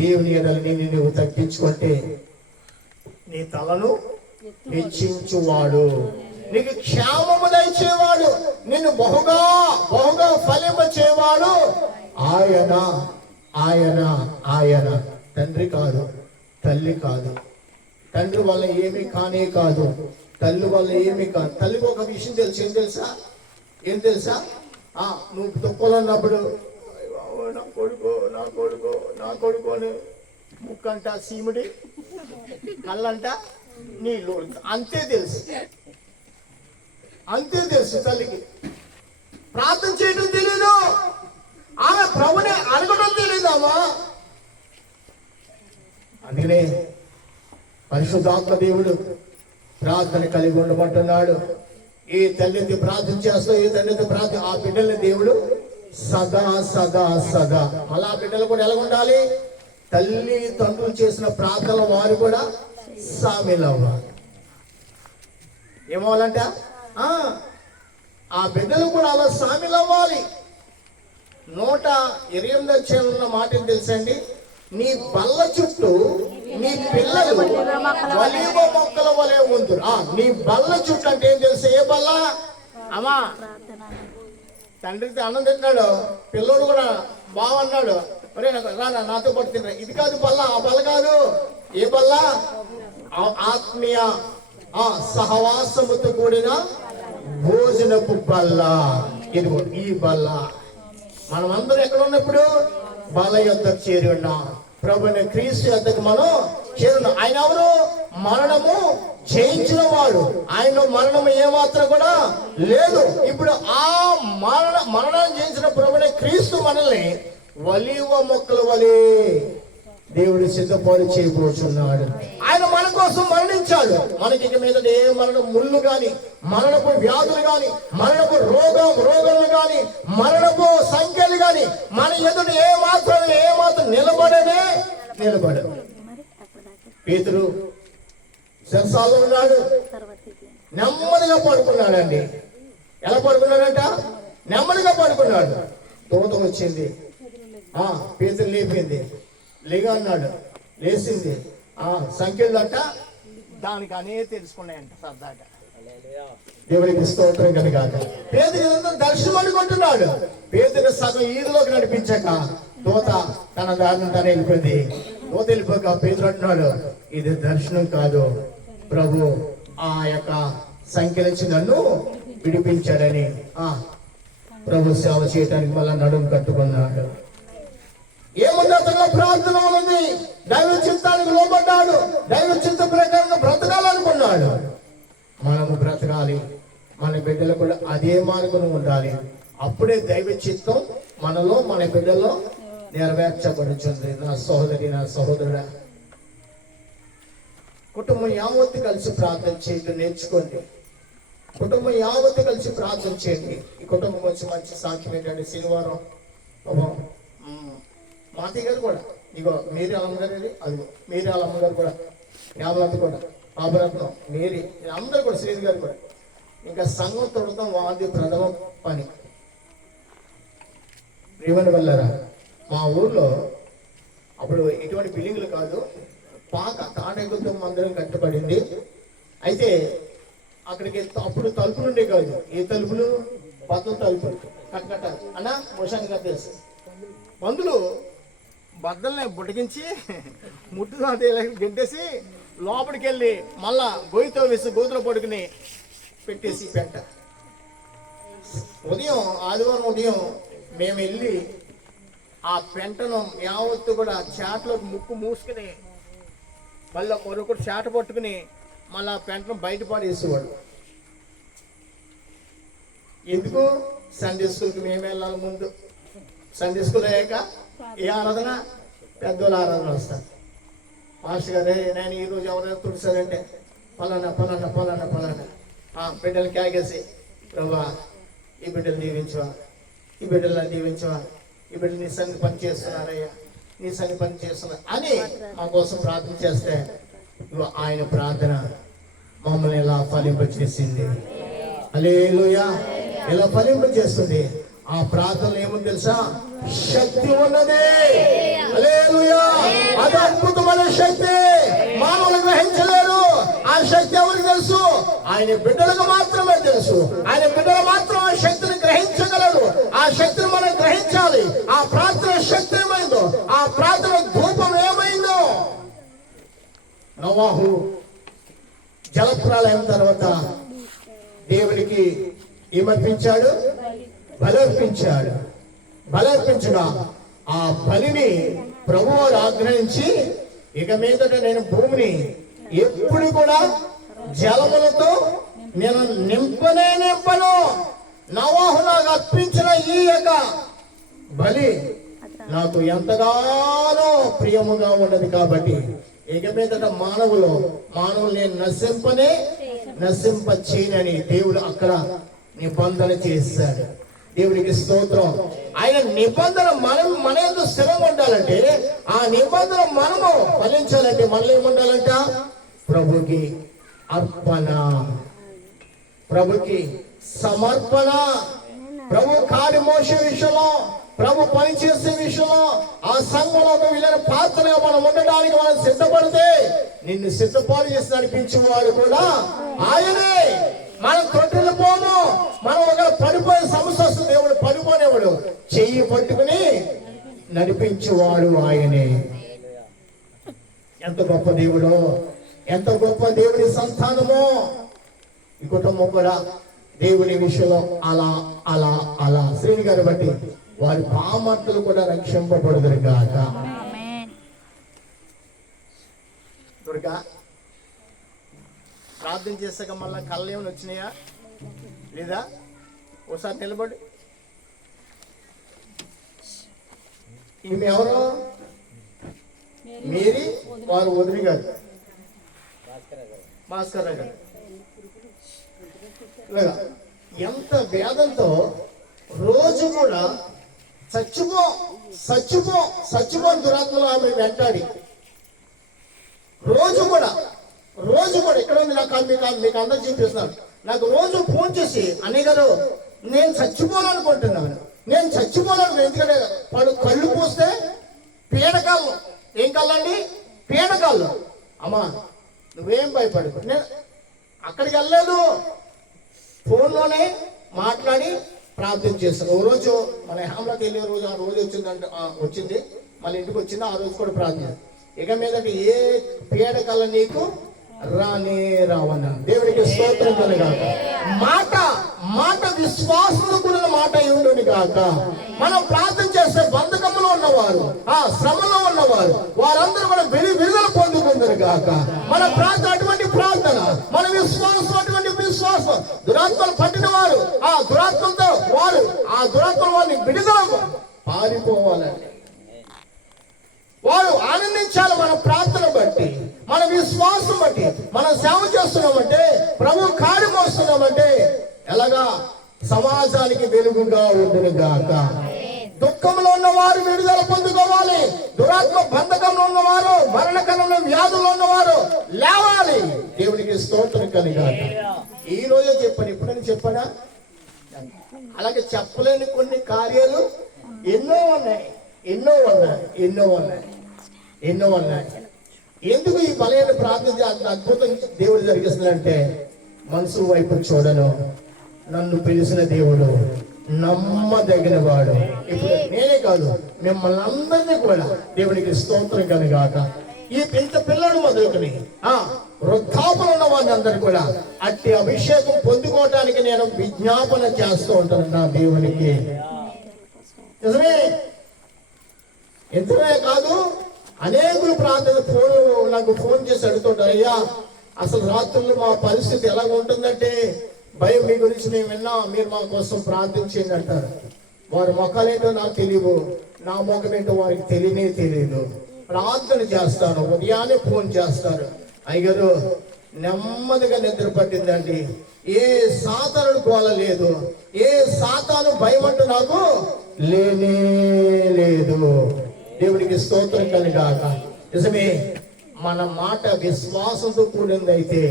దేవుని ఎడల నిన్ను నువ్వు తగ్గించుకుంటే నీ తలను హెచ్చించువాడు, నీకు క్షేమము దయచేవాడు, నిన్ను బహుగా బహుగా ఫలింపచేవాడు ఆయన. ఆయన ఆయన తండ్రి కాదు, తల్లి కాదు. తండ్రి వల్ల ఏమీ కానే కాదు, తల్లి వల్ల ఏమీ కాదు. తల్లికి ఒక విషయం తెలుసు. ఏం తెలుసా? నువ్వు దుఃఖంలో ఉన్నప్పుడు నా కొడుకు నా కొడుకు నా కొడుకు అని ముక్కంట సీముడి, కళ్ళంట నీళ్ళు, అంతే తెలుసు తల్లికి. ప్రార్థన చేయడం తెలీదు, ఆమె ప్రభుని అడగడం తెలీదమ్మా. అందుకనే పరిశుద్ధాత్మ దేవుడు ప్రార్థన కలిగి ఉండమంటున్నాడు. ఏ తల్లిని ప్రార్థన చేస్తా, ఏ తల్లిని ప్రార్థన, ఆ బిడ్డల్ని దేవుడు సదా సదా సదా. అలా బిడ్డలు కూడా ఎలా ఉండాలి? తల్లి తండ్రులు చేసిన ప్రార్థన వారు కూడా సామిలవ్వాలి. ఏమవ్వాలంట? ఆ బిడ్డలు కూడా అలా సామిలవ్వాలి. 128 ఉన్న మాట ఏం తెలుసండి? నీ బల్ల చుట్టూ నీ పిల్లలు ఒలీవ మొక్కల వలె ఉందురు. నీ బల్ల చుట్టూ అంటే ఏం తెలుసు? ఏ బల్ల అమ్మా? తండ్రికి అన్నం తింటున్నాడు, పిల్లోడు కూడా బాగున్నాడు, ఒరే రానా నాతో పాటు తిన్నా. ఇది కాదు బల్ల, ఆ బల్ల కాదు. ఏ బల్ల? ఆత్మీయ సహవాసముతో కూడిన భోజనపు బల్ల. ఇదిగో ఈ బల్ల. మనమందరం ఎక్కడ ఉన్నప్పుడు బల్ల యొద్దకు చేరి ఉన్నాం. ప్రభుని క్రీస్తు యొద్దకు మనం చేరున్నాం. ఆయన ఎవరు? మరణము జయించిన వాడు. ఆయన మరణము ఏమాత్రం కూడా లేదు. ఇప్పుడు ఆ మరణాన్ని జయించిన ప్రభుని క్రీస్తు మనల్ని ఒలీవ మొక్కల వలె దేవుడు సిద్ధపాటు చేయబోతున్నాడు. ఆయన మన కోసం మరణించాడు. మనకి ఇక మీద ఏ మరణ ముళ్ళు గాని, మరణపు వ్యాధులు గాని, మరణపు రోగములు గాని, మరణపు సంఖ్యలు గాని మన ఎదుట ఏ మాత్రం నిలబడదు. పేతురు సెన్సాల్లో ఉన్నాడు, నెమ్మదిగా పడుకున్నాడండి. ఎలా పడుకున్నాడంట? నెమ్మదిగా పడుకున్నాడు. తోట వచ్చింది, పేతురు లేపింది, లేగా అన్నాడు, లేచింది. సంఖ్యలు అంట దానికి అనే తెలుసుకున్నాయంట సరదాగా. దేవుడికి స్తోత్రం కలగాక. పేతురు దర్శనం అనుకుంటున్నాడు. పేతురు సగం ఈదులోకి నడిపించాక దోత తన దారిని తను వెళ్ళిపోయింది. దోత వెళ్ళిపోక పేతురు అంటున్నాడు, ఇది దర్శనం కాదు, ప్రభు ఆ యొక్క సంఖ్య నుంచి నన్ను విడిపించాడని ప్రభు సేవ చేయడానికి మళ్ళా నడుము కట్టుకున్నాడు. ఏముంది? అతను ప్రార్థన ఉంది, దైవ చిత్తానికి లోబడ్డాడు, దైవ చిత్త ప్రకారంగా బ్రతకాలనుకున్నాడు. మనము బ్రతకాలి, మన బిడ్డలు కూడా అదే మార్గం ఉండాలి. అప్పుడే దైవ చిత్తం మనలో మన బిడ్డలో నెరవేర్చబడుతుంది. నా సహోదరి, నా సహోదరుడా, కుటుంబం యావత్తు కలిసి ప్రార్థన చేయడం నేర్చుకోండి. కుటుంబం యావత్తు కలిసి ప్రార్థన చేయండి. ఈ కుటుంబం వచ్చి మంచి సాక్ష్యం ఏంటంటే, శనివారం మాతయ్య గారు కూడా, ఇగో మీరే అమ్మగారు, అదిగో మీరే వాళ్ళ అమ్మగారు కూడా, యాభలత కూడా, పాపరత్నం, మేరీ, అందరూ కూడా, శ్రీధర్ గారు కూడా. ఇంకా సంఘం తొడతాం వాది ప్రథమ పని. రేవని వెళ్ళారా? మా ఊర్లో అప్పుడు ఎటువంటి బిల్డింగ్లు కాదు, తాటెగుతో మందిరం కట్టబడింది. అయితే అక్కడికి అప్పుడు తలుపులు ఉండే కాదు. ఏ తలుపులు? పద్దం తలుపులు కట్టకట్టాలి అన్నా మోషాన్ని కట్టేసి మందులు బద్దల్ని బుటకించి ముట్టు గెంటేసి లోపలికి వెళ్ళి మళ్ళా గొయ్యితో వేసి గోతులో పడుకుని పెట్టేసి పెంట. ఆదివారం ఉదయం మేము వెళ్ళి ఆ పెంటను యావత్తు కూడా చాటలోకి ముక్కు మూసుకుని మళ్ళీ మరొకటి చాట పట్టుకుని మళ్ళీ ఆ పెంటను బయట పడేసేవాడు. ఎందుకు? సండే స్కూల్కి మేము వెళ్ళాలి. ముందు సండే స్కూల్ అయ్యాక ఏ ఆరాధన? పెద్దోళ్ళ ఆరాధన వస్తారు. మాస్టర్ గారే, నేను ఈరోజు ఎవరైనా తుడిసారంటే పలానా పలానా పలానా పలానా బిడ్డలు క్యాగేసి, ప్రభా ఈ బిడ్డలు దీవించవా, ఈ బిడ్డలను దీవించవా, ఈ బిడ్డలు నీ సంగతి పని చేస్తున్నారయ్యా, నీ సంగతి పని చేస్తున్నారు అని మా కోసం ప్రార్థన చేస్తే ఆయన ప్రార్థన మమ్మల్ని ఇలా ఫలింపచేసింది. హల్లెలూయా! ఇలా ఫలింపచేస్తుంది. ఆ ప్రార్థనలో ఏముంది తెలుసా? శక్తి ఉన్నది. హల్లెలూయా! అది అద్భుతమైన శక్తి, మానవులు గ్రహించలేరు. ఆ శక్తి ఎవరికి తెలుసు? ఆయన బిడ్డలకు మాత్రమే తెలుసు. ఆయన బిడ్డలు మాత్రం ఆ శక్తిని గ్రహించగలరు. ఆ శక్తిని మనం గ్రహించాలి. ఆ ప్రార్థన శక్తి ఏమైందో, ఆ ప్రార్థన ధూపం ఏమైందో. నోవాహు జలప్రళయం తర్వాత దేవునికి ఏమర్పించాడు? బలర్పించాడు. బలర్పించగా ఆ బలిని ప్రభువు ఆగ్రహించి, ఇక మీదట నేను భూమిని ఎప్పుడు కూడా జలములతో నేను నింపను. నోవాహు నాకు అర్పించిన ఈ యొక్క బలి నాకు ఎంతగానో ప్రియముగా ఉన్నది కాబట్టి ఇక మీదట మానవులు నేను నశింప చేయనని దేవుడు అక్కడ నిబంధన చేశాడు. దేవుడికి స్తోత్రం. ఆయన నిబంధన మన యందు స్థిరంగా ఉండాలంటే, ఆ నిబంధన మనము ఫలించాలంటే మనలో ఏముండాలంట? ప్రభుకి అర్పణ, ప్రభుకి సమర్పణ. ప్రభు కార్య మోసే విషయంలో, ప్రభు పనిచేసే విషయంలో, ఆ సంఘంలో వీళ్ళని పాత్రగా మనం ఉండడానికి మనం సిద్ధపడితే, నిన్ను సిద్ధపాటు చేసి నడిపించేవాడు కూడా ఆయనే. మనం తొట్టిల్లు పోము. మనం ఒక పడిపోయే సమస్య వస్తుంది, దేవుడు పడిపోనేవాడు, చెయ్యి పట్టుకుని నడిపించేవాడు ఆయనే. ఎంత గొప్ప దేవుడు, ఎంత గొప్ప దేవుని సంతానమో. ఈ కుటుంబం కూడా దేవుని విషయంలో అలా అలా అలా శ్రీని గారు బట్టి వారి భామర్తలు కూడా రక్షింపబడుదురు గాక. దుర్గా ప్రార్థన చేసాక మళ్ళా కళ్ళు ఏమైనా వచ్చినాయా లేదా? ఒకసారి నిలబడి. ఈమె ఎవరు? మేరీ, వారు వదిలి గారు, భాస్కర్ గారు. ఎంత వేదంతో రోజు కూడా చచ్చిపో దురాత్మలో ఆమె వెంటాడి రోజు కూడా ఇక్కడ ఉంది. మీకు అందరు చూపిస్తున్నాను. నాకు రోజు ఫోన్ చేసి, అన్నయ్య గారు నేను చచ్చిపోవాలనుకుంటున్నాను. ఎందుకంటే కళ్ళు పూస్తే పీడకాళ్ళు. ఏం కళ్ళండి? పీడకాళ్ళు. అమ్మా నువ్వేం భయపడకు, నేను అక్కడికి వెళ్ళలేదు, ఫోన్లోనే మాట్లాడి ప్రార్థన చేస్తాను. ఓ రోజు మన హేమలోకి వెళ్ళే రోజు, ఆ రోజు వచ్చింది మళ్ళీ ఇంటికి వచ్చింది. ఆ రోజు కూడా ప్రార్థన. ఇక మీదట ఏ పీడకల నీకు రావన్నా. దేవుడికి స్తోత్రం కలుగాక. మాట విశ్వాసంలో కూడిన మాట ఉండుని కాక. మనం ప్రార్థన చేస్తే బంధకంలో ఉన్నవారు, ఆ శ్రమలో ఉన్నవారు, వారందరూ కూడా విడుదల పొందుకుందరు కాక. మన ప్రార్థన అటువంటి ప్రార్థన, మన విశ్వాసం అటువంటి విశ్వాసం. దురాత్మలు పట్టిన వారు ఆ దురాత్మలతో వారిని విడుదల పారిపోవాలండి. వారు ఆనందించాలి. మన ప్రార్థన బట్టి, మన విశ్వాసం బట్టి, మనం సేవ చేస్తున్నామంటే, ప్రభు కార్యం వస్తున్నామంటే ఎలాగా సమాజానికి వెలుగుగా ఉండును గాక. దుఃఖంలో ఉన్నవారు విడుదల పొందుకోవాలి. దురాత్మ బంధకంలో ఉన్నవారు, మరణకరంలో వ్యాధుల్లో ఉన్నవారు లేవాలి. దేవునికి స్తోత్రం కలిగాక. ఈ రోజే చెప్పాను, ఎప్పుడైనా చెప్పానా? అలాగే చెప్పలేని కొన్ని కార్యాలు ఎన్నో ఉన్నాయి. ఎందుకు ఈ బలమైన ప్రార్థన అంత అద్భుతం దేవుడు జరిగిస్తుందంటే, మనసు వైపు చూడను, నన్ను పిలిచిన దేవుడు నమ్మదగిన వాడు. ఇప్పుడు నేనే కాదు, మిమ్మల్ని అందరినీ కూడా దేవునికి స్తోత్రం కనుగాక. ఈ ఇంత పిల్లలు మొదలుకొని వృద్ధాపన ఉన్న వారిని అందరూ కూడా అట్టి అభిషేకం పొందుకోవటానికి నేను విజ్ఞాపన చేస్తూ ఉంటాను నా దేవునికి. నిజమే, ఎంతనే కాదు, అనేకులు ప్రార్థన నాకు ఫోన్ చేసి అడుగుతుంటారు, అయ్యా అసలు రాత్రులు మా పరిస్థితి ఎలాగ ఉంటుందంటే, భయం మీ గురించి మేము విన్నా, మీరు మా కోసం ప్రార్థించండి అంటారు. వారి మొక్కలేంటో నాకు తెలియదు, నా మొక్కమేంటో వారికి తెలియదు. ప్రార్థన చేస్తాను, ఉదయాన్నే ఫోన్ చేస్తారు, అయ్యగారు నెమ్మదిగా నిద్ర పట్టిందండి, ఏ సాతాను గోల లేదు, ఏ సాతాను భయం అంటూ నాకు లేనే లేదు. దేవుడికి స్తోత్రం కలుగాక. నిజమే, మన మాట విశ్వాసంతో కూడిందైతే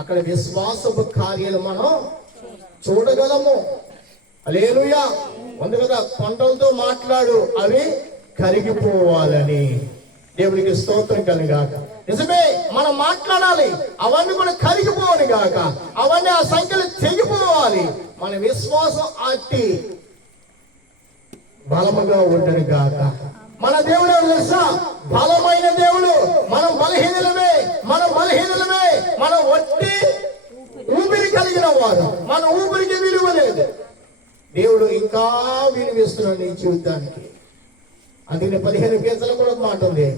అక్కడ విశ్వాసపు కార్యాలు మనం చూడగలము. హల్లెలూయా. ఉంది కదా, కొండలతో మాట్లాడు అవి కరిగిపోవాలని. దేవునికి స్తోత్రం కలుగాక. నిజమే, మనం మాట్లాడాలి, అవన్నీ కూడా కరిగిపోవాలి గాక, అవన్నీ ఆ సంఖ్యలు తెగిపోవాలి. మన విశ్వాసం అట్టి బలముగా ఉండడు గాక. మన దేవుడు తెలుసా? బలమైన దేవుడు. మనం బలహీనులమే, మనం వట్టి ఊపిరి కలిగిన వారు. మన ఊపిరికి విలువ లేదు. దేవుడు ఇంకా విలువిస్తున్నాడు నీ జీవితానికి. అందుకని 15 కీర్తనలు కూడా మాట ఉంది,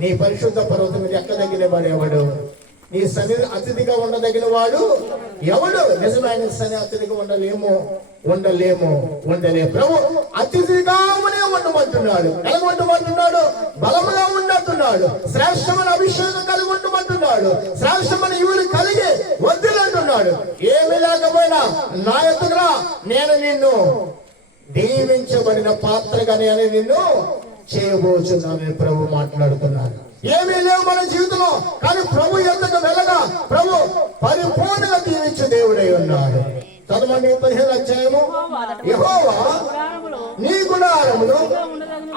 నీ పరిశుద్ధ పర్వతం మీద ఎక్కదగిన వాడు ఎవడు, నీ సన్నిధి అతిథిగా ఉండదగిన వాడు ఎవడు. నిజమైన సన్నిధి అతిథిగా ఉండలేము. ప్రభు అతిథిగానే ఉండమంటున్నాడు. కలిగి ఉండమంటున్నాడు, బలముగా ఉండట్టున్నాడు, శ్రేష్టమైన అభిషేకం కలిగి ఉండమంటున్నాడు, శ్రేష్టమైన ఇవులు కలిగి వద్దులంటున్నాడు. ఏమి లేకపోయినా నా ఎత్తుగా నేను నిన్ను దీవించబడిన పాత్రగా నేను నిన్ను చేయబోచున్నాను. ప్రభు మాట్లాడుతున్నాను. ఏమీ లేవు మన జీవితంలో, కానీ ప్రభు ఎద్దకు వెళ్ళగా ప్రభు పరిపూర్ణంగా దీవించే దేవుడై ఉన్నాడు. చదవండి 15వ అధ్యాయము. యెహోవా నీ గుడారములో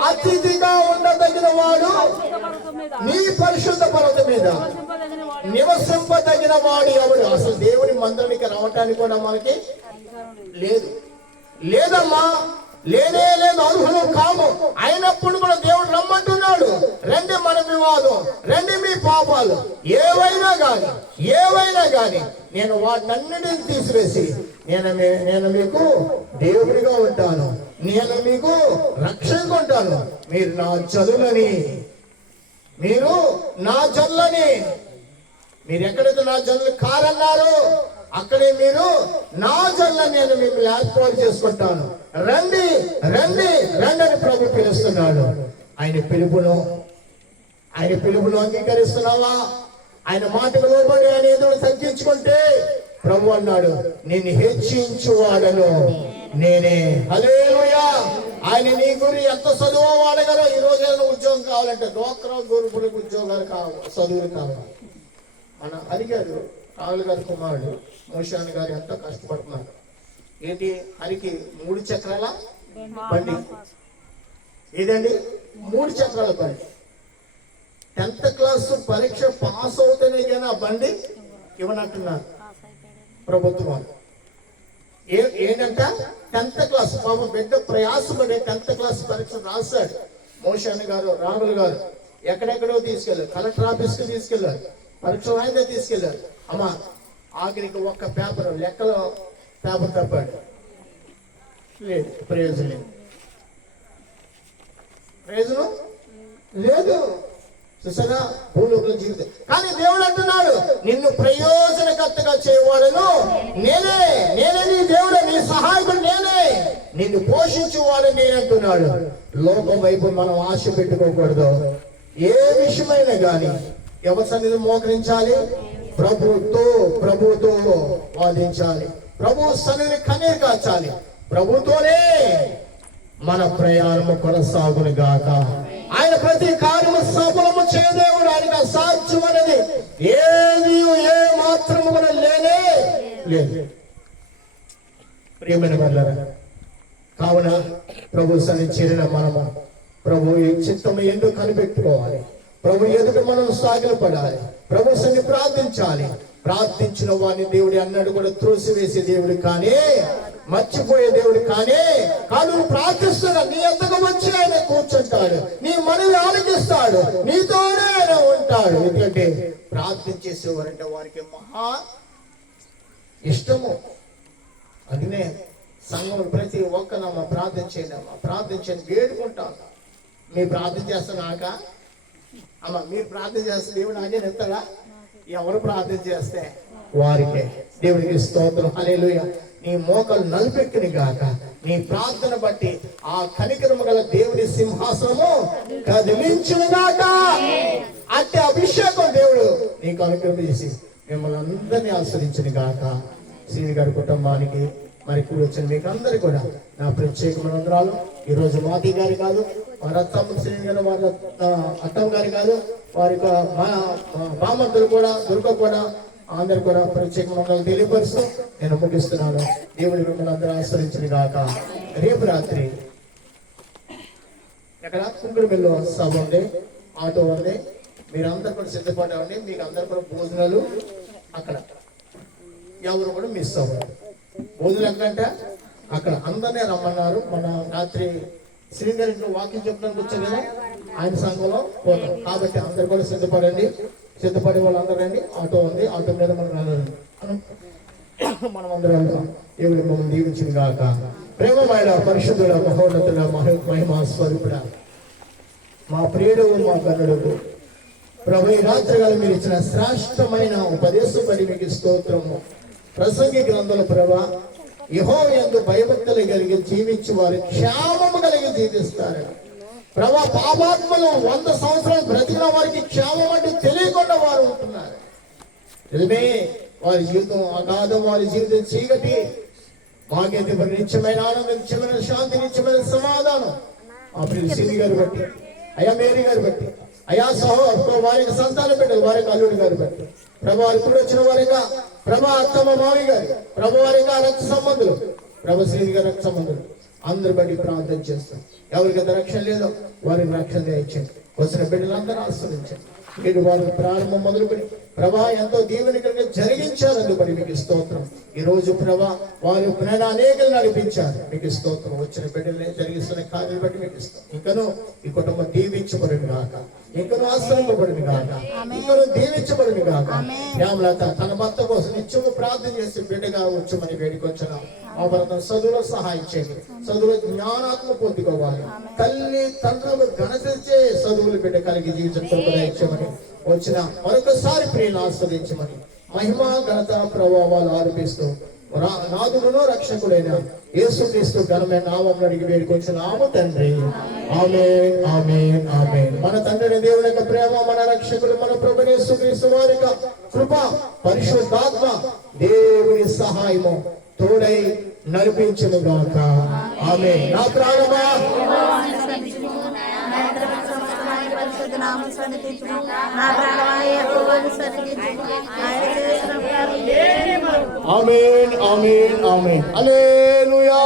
అతిథిగా ఉండదగిన వాడు, నీ పరిశుద్ధ పర్వతం మీద నివసింపదగిన వాడు ఎవడు. అసలు దేవుని మందిరానికి రావటానికి కూడా మనకి లేదమ్మా, లేనే లేదు, అర్హులు కాము. అయినప్పుడు కూడా దేవుడు రమ్మంటున్నాడు. రండి మన వివాదం, రండి మీ పాపాలు ఏవైనా గాని నేను వాటినన్నిటిని తీసివేసి నేను మీకు దేవుడిగా ఉంటాను, నేను మీకు రక్షణగా ఉంటాను. మీరు నా జల్లని మీరు ఎక్కడైతే నా జల్లు కారన్నారో అక్కడే మీరు నా జల్ల నేను మిమ్మల్ని ఏర్పాటు చేసుకుంటాను. రండి రండి రండి అని ప్రభు పిలుస్తున్నాడు. ఆయన పిలుపును అంగీకరిస్తున్నావా? ఆయన మాటకు లోబడి ఆయన ఎదురు తగ్గించుకుంటే ప్రభు అన్నాడు, నిన్ను హెచ్చించువాడను నేనే. హల్లెలూయా. ఆయన నీ గురి ఎంత చదువు వాడగలరో. ఈ రోజు ఏదైనా ఉద్యోగం కావాలంటే డోక్రా గురుపులకు ఉద్యోగాలు కావాలి, చదువులు కావాలి. మన హరిగారు, రావుల గారి కుమారుడు మోషాన్ గారు ఎంతో కష్టపడుతున్నారు. ఏంటి, హరికి 3 చక్రాల బండి. ఏదండి 3 చక్రాల బండి. 10th క్లాస్ పరీక్ష పాస్ అవుతేనే కానీ ఆ బండి ఇవ్వనట్టున్నారు ప్రభుత్వం. ఏంటంట 10th క్లాస్. పాప బిడ్డ ప్రయాసపడే 10th క్లాస్ పరీక్ష రాశాడు. మోషాన్ గారు, రాహుల్ గారు ఎక్కడెక్కడో తీసుకెళ్లారు, కలెక్టర్ ఆఫీస్ కి తీసుకెళ్లారు, పరీక్ష వాయిదా తీసుకెళ్లారు. అమ్మా ఆఖరికి ఒక్క పేపర్, లెక్కలో పేపర్ తప్పాడు. లేదు, ప్రయోజనం లేదు. చూసారా భూలోకంలో జీవితం. కానీ దేవుడు అంటున్నాడు, నిన్ను ప్రయోజనకర్తగా చేయవాడను నేనే నీ దేవుడు, నీ సహాయకుడు నేనే, నిన్ను పోషించేవాడు నేనే అంటున్నాడు. లోకం వైపు మనం ఆశ పెట్టుకోకూడదు. ఏ విషయమైనా గాని ఎవరి సన్నిధిని మోకరించాలి? ప్రభుతో వాదించాలి. ప్రభు సన్నిధిని కన్నీరు కాచాలి. ప్రభుతోనే మన ప్రయాణము కొనసాగును గాక. ఆయన ప్రతి కార్యము సఫలము చేయదేవుడు. ఆయనకు అసాధ్యం అనేది ఏది ఏ మాత్రము కూడా లేదు. ప్రియమైన వాళ్ళారా, కావున ప్రభు సన్నిధి చేరిన మనము ప్రభు చిత్తము ఎందుకు కనిపెట్టుకోవాలి. ప్రభు ఎదుట మనం సాగిలపడాలి. ప్రభు సన్ని ప్రార్థించాలి. ప్రార్థించిన వాడిని దేవుడి అన్నాడు కూడా త్రోసివేసే దేవుడు కానీ, మర్చిపోయే దేవుడు కానీ కాదు. ప్రార్థిస్తున్నా నీ ఎంతగా వచ్చి ఆయన కూర్చుంటాడు, నీ మనవి ఆలకిస్తాడు, నీతోనే ఆయన ఉంటాడు. ఎందుకంటే ప్రార్థన చేసేవారంటే వారికి మహా ఇష్టము. అందుకనే సంఘం ప్రతి ఒక్కనమ్మ ప్రార్థన చేయండి వేడుకుంటాను. మీరు ప్రార్థన చేస్తున్నాక అమ్మ, మీరు ప్రార్థన చేస్తే దేవుడు నాకే ఎత్తాడా? ఎవరు ప్రార్థన చేస్తే వారికే. దేవుడికి స్తోత్రం. హల్లెలూయా. నీ మోకాలు నలిపెక్కిన గాక. నీ ప్రార్థన బట్టి ఆ కనికరము గల దేవుని సింహాసనము కదిలించిన గాక. అట్టి అభిషేకం దేవుడు నీకు అనుగ్రహం చేసి మిమ్మల్ని అందరినీ ఆస్వాదించిన గాక. శ్రీ గారి కుటుంబానికి మరి కూడా వచ్చిన మీకు అందరు కూడా నా ప్రత్యేకమైన వందనాలు. ఈరోజు మాతి గారి కాదు, వారి అత్తమ్మ శ్రీ గారు, వారి అత్తమ్మ గారి కాదు, వారి బామంతులు కూడా, దుర్గ కూడా అందరు కూడా ప్రత్యేకంగా తెలియపరుస్తూ నేను ముగిస్తున్నాను. దేవుడి మిమ్మల్ని అందరూ ఆశ్రయించిన గాక. రేపు రాత్రి ఎక్కడ కుంకుడుమిల్లో సభ ఉంది, ఆటో ఉంది. మీరందరూ కూడా సిద్ధపడండి. మీకు అందరు కూడా భోజనాలు అక్కడ, ఎవరు కూడా మిస్ అవ్వరు. భోజనం ఎక్కడంటే అక్కడ అందరినీ రమ్మన్నారు. మన రాత్రి శ్రీగారి వాకింగ్ చెప్పడానికి వచ్చారు కదా, ఆయన సంఘంలో పోతాం. కాబట్టి అందరు కూడా సిద్ధపడండి. సిద్ధపడే వాళ్ళందరూ రండి. ఆటో ఉంది, ఆటో మీద మనం అందరం వెళ్తాం. దేవుడి మమ్మల్ని దీవించింది గాక. ప్రేమమైన పరిశుద్ధుడ, మహోన్నతుడ, మహిమా స్వరూపుడ, మా ప్రియుడు, మా కన్నుడు ప్రభు, ఈ రాత్రి గారు మీరు ఇచ్చిన శ్రేష్టమైన ఉపదేశం బడి మీకు స్తోత్రము. ప్రసంగి గ్రంథాల ప్రభా, యెహోవా యందు భయభక్తులు కలిగి జీవించి వారు క్షేమము కలిగి జీవిస్తారు. ప్రభా, పాపాత్మలు 100 సంవత్సరాలు బ్రతికిన వారికి క్షేమం అంటే తెలియకుండా వారు ఉంటున్నారు. నిజమే, వారి జీవితం అగాధం, వారి జీవితం చీకటి. మాకైతే మరి నిత్యమైన ఆనందం, నిత్యమైన శాంతి, నిత్యమైన సమాధానం ఆ ప్రిన్సిపల్ గారు బట్టి, అయ్యా మేరీ గారు బట్టి, అయ్యా వారికి సంతాన బిడ్డలు, వారికి అల్లుడి గారు బట్టి, ప్రభా ఇప్పుడు వచ్చిన వారిగా ప్రభా అత్తమ్మ మావి గారి, ప్రభు వారిగా రక్త సంబంధులు, ప్రభు శ్రీ గారి రక్త సంబంధులు అందరి బట్టి ప్రార్థన చేస్తాం. ఎవరికైతే రక్షణ లేదో వారికి రక్షణ ఇచ్చండి. వచ్చిన బిడ్డలందరూ ఆస్వాదించండి. మీరు వారి ప్రారంభం మొదలుకొని ప్రభా ఎంతో దీవెనకరంగా జరిగించారు. అందుబడి మీకు స్తోత్రం. ఈ రోజు ప్రభా వారు అనేకలు నడిపించారు. మీకు స్తోత్రం. వచ్చిన బిడ్డల్ని జరిగిస్తున్న కార్యాలు బట్టి మీకు ఇస్తాం. ఇంకనూ ఈ కుటుంబం దీవించబడింది కాక, ఇంకనూ ఆశ్రయింపబడింది కాక, ఇంకనూ దీవించబడింది కాక. శ్యామలత తన భర్త కోసం నిత్యము ప్రార్థన చేసి బిడ్డగా వచ్చమని వేడుకొచ్చున్నాం. ఆ భర్త చదువులో సహాయం చేయండి. చదువులో జ్ఞానాత్మ పొందుకోవాలి. తల్లి తండ్రులు ఘనతరిచే చదువులు బిడ్డ కలిగి జీవితంతో ఇచ్చామని వచ్చిన మరొకసారి ప్రియులను ఆస్వాదించమని మహిమ ఘనత ప్రభావాలు ఆరోపిస్తూ నాదుడును రక్షకుడైన యేసుక్రీస్తు ఘనమైన నామమున అడిగి వేడుకొచ్చున్నాము తండ్రి. ఆమేన్, ఆమేన్, ఆమేన్. మన తండ్రి దేవుని యొక్క ప్రేమ, మన రక్షకుడు మన ప్రభువు యేసుక్రీస్తు వారి యొక్క కృప, పరిశుద్ధాత్మ దేవుని సహాయము తోడై నడిపించును గాక. ఆమేన్. నా ప్రాణమా ఆమేన్, ఆమేన్, ఆమేన్. హల్లెలూయా.